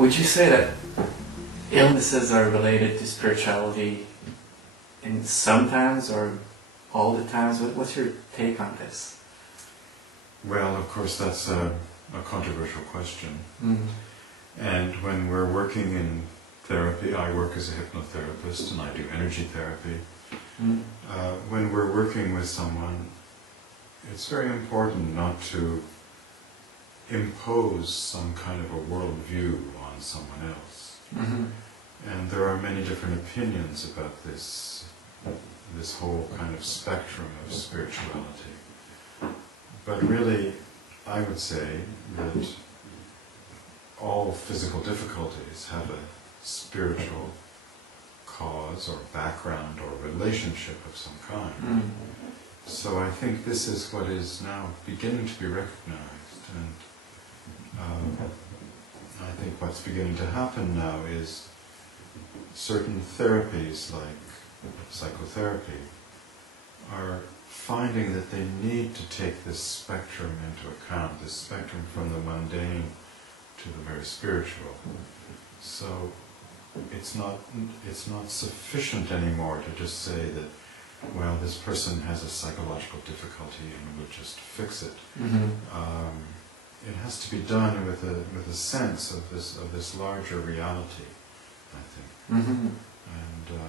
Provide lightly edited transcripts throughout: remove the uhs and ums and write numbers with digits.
Would you say that illnesses are related to spirituality in sometimes or all the times? What's your take on this? Well, of course, that's a controversial question. Mm. And when we're working in therapy, I work as a hypnotherapist and I do energy therapy. Mm. When we're working with someone, it's very important not to impose some kind of a worldview on someone else. Mm-hmm. And there are many different opinions about this whole kind of spectrum of spirituality. But really, I would say that all physical difficulties have a spiritual cause or background or relationship of some kind. Mm. So I think this is what is now beginning to be recognized, and I think what's beginning to happen now is certain therapies like psychotherapy are finding that they need to take this spectrum into account, this spectrum from the mundane to the very spiritual. So it's not sufficient anymore to just say that, well, this person has a psychological difficulty and we'll just fix it. Mm-hmm. It has to be done with a sense of this larger reality, I think. Mm-hmm. And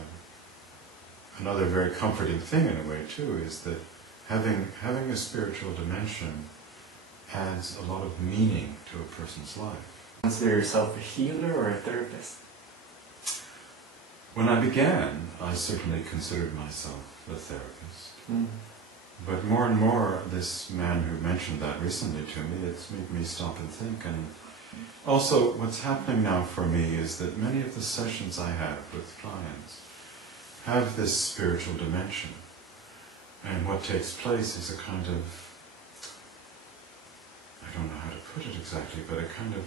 another very comforting thing in a way too is that having a spiritual dimension adds a lot of meaning to a person's life. Consider yourself a healer or a therapist? When I began, I certainly considered myself a therapist. Mm. But more and more, this man who mentioned that recently to me, it's made me stop and think. And also, what's happening now for me is that many of the sessions I have with clients have this spiritual dimension. And what takes place is a kind of, I don't know how to put it exactly, but a kind of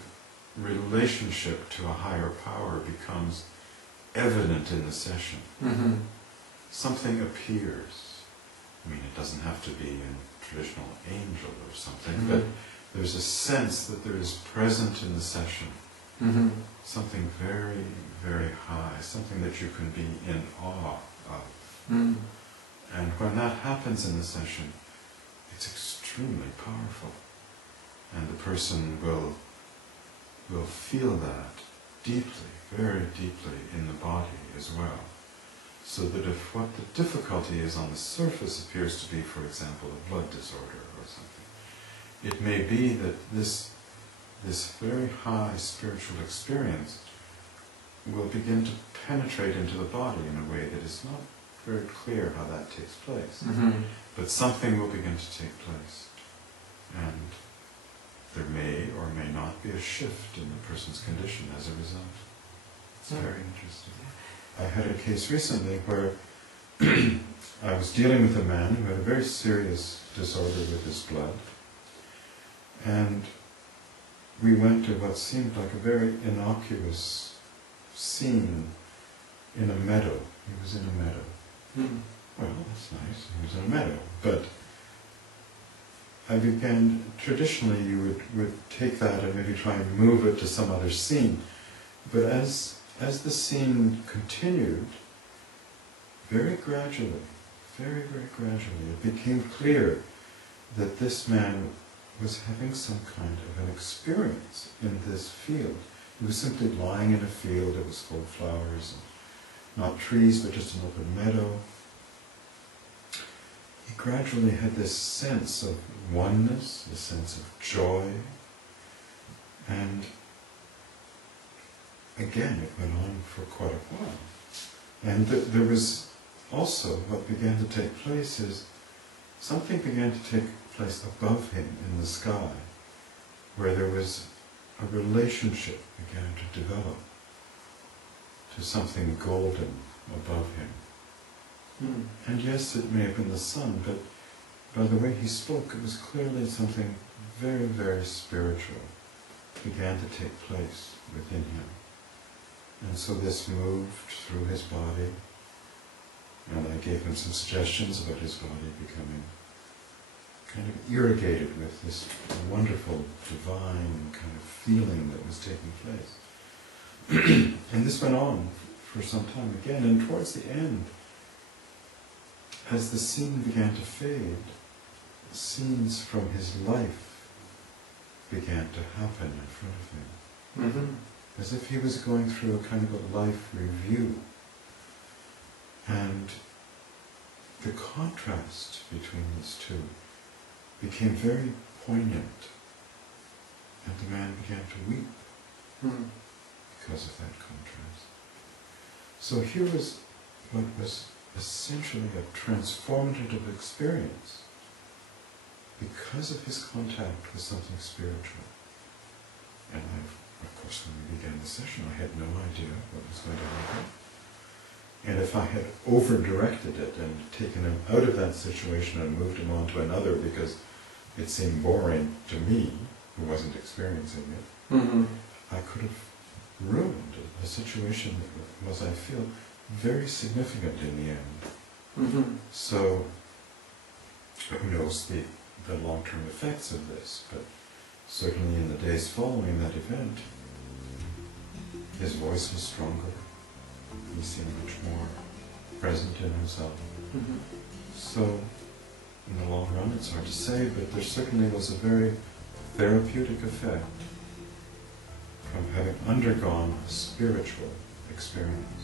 relationship to a higher power becomes evident in the session. Mm-hmm. Something appears. I mean, it doesn't have to be a traditional angel or something, Mm-hmm. but there's a sense that there is present in the session Mm-hmm. something very, very high, something that you can be in awe of. Mm. And when that happens in the session, it's extremely powerful. And the person will feel that deeply, very deeply in the body as well. So that if what the difficulty is on the surface appears to be, for example, a blood disorder or something, it may be that this very high spiritual experience will begin to penetrate into the body in a way that is not very clear how that takes place. Mm-hmm. But something will begin to take place. And there may or may not be a shift in the person's condition as a result. It's very interesting. I had a case recently where I was dealing with a man who had a very serious disorder with his blood. And we went to what seemed like a very innocuous scene in a meadow. He was in a meadow. Mm. Well, that's nice. He was in a meadow. But I began, traditionally you would take that and maybe try and move it to some other scene. But as the scene continued, very gradually, very, very gradually, it became clear that this man was having some kind of an experience in this field. He was simply lying in a field that was full of flowers, and not trees, but just an open meadow. He gradually had this sense of oneness, this sense of joy, and again, it went on for quite a while. And there was also, what began to take place is, something began to take place above him in the sky, where there was a relationship began to develop to something golden above him. Mm. And yes, it may have been the sun, but by the way he spoke, it was clearly something very, very spiritual began to take place within him. And so this moved through his body, and I gave him some suggestions about his body becoming kind of irrigated with this wonderful, divine kind of feeling that was taking place. And this went on for some time again, and towards the end, as the scene began to fade, scenes from his life began to happen in front of him. Mm-hmm. As if he was going through a kind of a life review. And the contrast between these two became very poignant, and the man began to weep because of that contrast. So here was what was essentially a transformative experience because of his contact with something spiritual. And of course, when we began the session, I had no idea what was going to happen. And if I had over-directed it and taken him out of that situation and moved him on to another because it seemed boring to me, who wasn't experiencing it, I could have ruined a situation that was, I feel, very significant in the end. So, who knows the long-term effects of this, but certainly in the days following that event, his voice was stronger. He seemed much more present in himself. So, in the long run, it's hard to say, but there certainly was a very therapeutic effect from having undergone a spiritual experience.